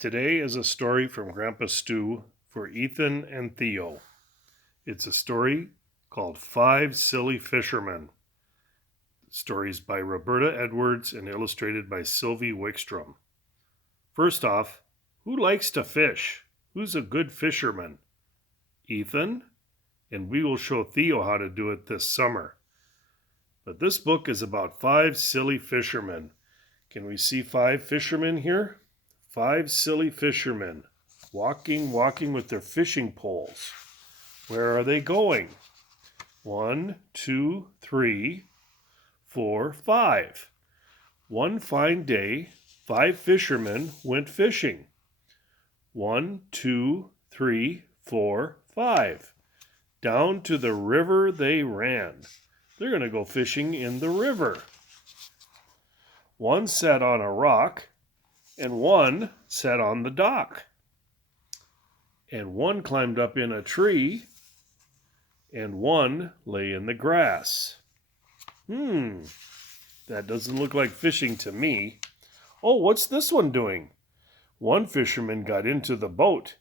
Today is a story from Grandpa Stu for Ethan and Theo. It's a story called 5 Silly Fishermen. The story is by Roberta Edwards and illustrated by Sylvie Wickstrom. First off, who likes to fish? Who's a good fisherman? Ethan? And we will show Theo how to do it this summer. But this book is about 5 silly fishermen. Can we see 5 fishermen here? 5 silly fishermen walking with their fishing poles. Where are they going? 1, 2, 3, 4, 5. One fine day, 5 fishermen went fishing. 1, 2, 3, 4, 5. Down to the river they ran. They're going to go fishing in the river. One sat on a rock, and one sat on the dock. And one climbed up in a tree, and one lay in the grass. That doesn't look like fishing to me. Oh, what's this one doing? One fisherman got into the boat,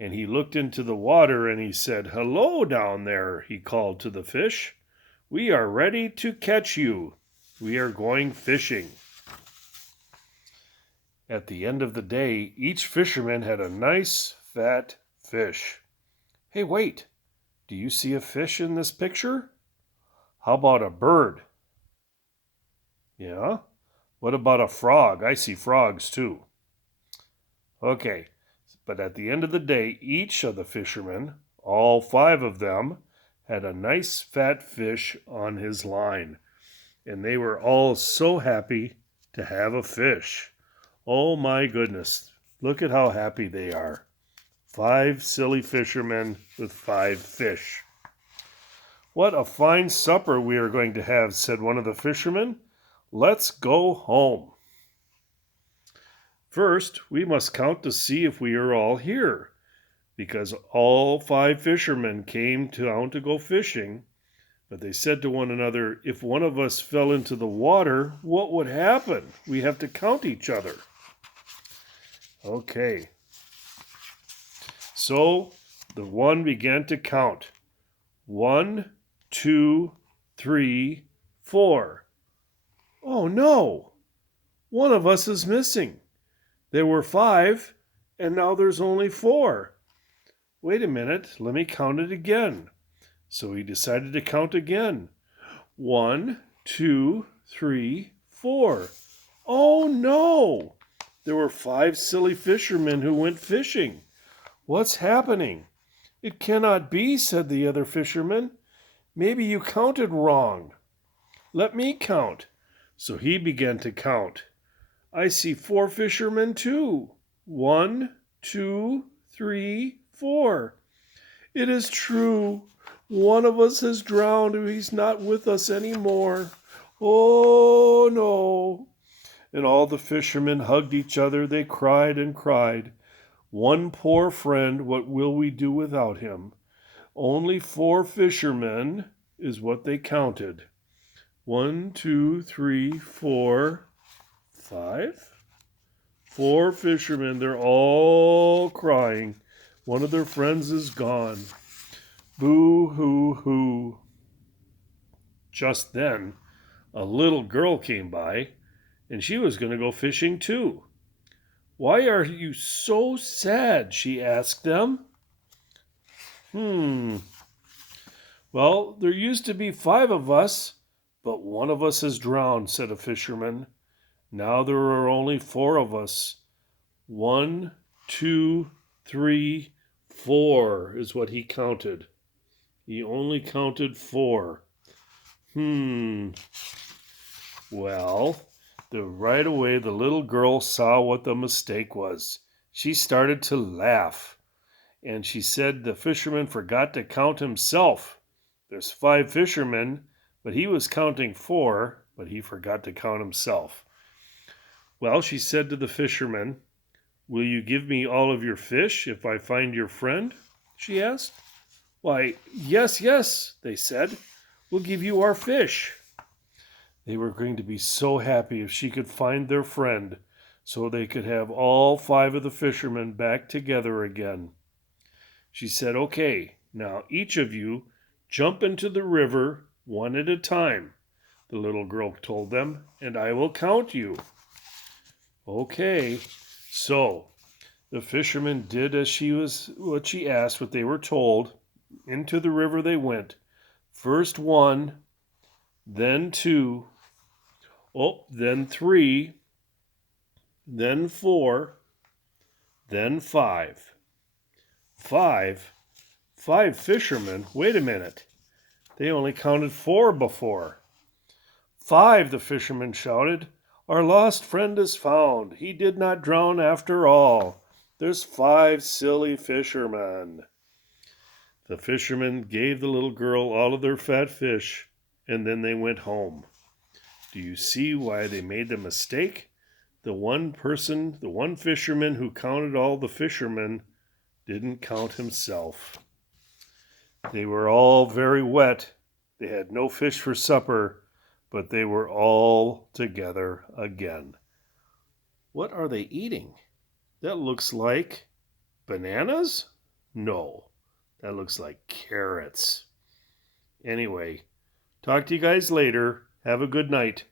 and he looked into the water, and he said, "Hello down there," he called to the fish. "We are ready to catch you. We are going fishing." At the end of the day, each fisherman had a nice, fat fish. Hey, wait! Do you see a fish in this picture? How about a bird? Yeah? What about a frog? I see frogs too. Okay, but at the end of the day, each of the fishermen, all 5 of them, had a nice fat fish on his line. And they were all so happy to have a fish. Oh my goodness, look at how happy they are. 5 silly fishermen with 5 fish. "What a fine supper we are going to have," said one of the fishermen. "Let's go home. First, we must count to see if we are all here, because all 5 fishermen came down to go fishing. But they said to one another, if one of us fell into the water, what would happen? We have to count each other." Okay. So the one began to count. 1, 2, 3, 4. Oh no! One of us is missing. There were 5, and now there's only 4. Wait a minute, let me count it again. So he decided to count again. 1, 2, 3, 4. Oh no! There were 5 silly fishermen who went fishing. What's happening? "It cannot be," said the other fisherman. "Maybe you counted wrong. Let me count." So he began to count. "I see 4 fishermen too. 1, 2, 3, 4. It is true. One of us has drowned, and he's not with us anymore. Oh no." And all the fishermen hugged each other. They cried and cried. "One poor friend, what will we do without him?" Only 4 fishermen is what they counted. 1, 2, 3, 4, 5. 4 fishermen. They're all crying. One of their friends is gone. Boo hoo hoo. Just then, a little girl came by, and she was going to go fishing too. "Why are you so sad?" she asked them. "Well, there used to be 5 of us, but one of us has drowned," said a fisherman. "Now there are only 4 of us. 1, 2, 3, 4 is what he counted. He only counted 4. Well, right away the little girl saw what the mistake was. She started to laugh, and she said the fisherman forgot to count himself. There's 5 fishermen, but he was counting 4, but he forgot to count himself. Well, she said to the fisherman, "Will you give me all of your fish if I find your friend?" she asked. "Why, yes, they said. "We'll give you our fish." They were going to be so happy if she could find their friend. so they could have all 5 of the fishermen back together again. She said, "Okay, now each of you jump into the river one at a time," the little girl told them, "and I will count you." Okay, so the fishermen did what she asked, what they were told. Into the river they went. First 1, then 2, then 3, then 4, then 5. 5? 5 fishermen? Wait a minute. They only counted 4 before. 5, the fisherman shouted. Our lost friend is found. He did not drown after all. There's 5 silly fishermen. The fishermen gave the little girl all of their fat fish, and then they went home. Do you see why they made the mistake? The one fisherman who counted all the fishermen didn't count himself. They were all very wet. They had no fish for supper, but they were all together again. What are they eating? That looks like bananas? No, that looks like carrots. Anyway, talk to you guys later. Have a good night.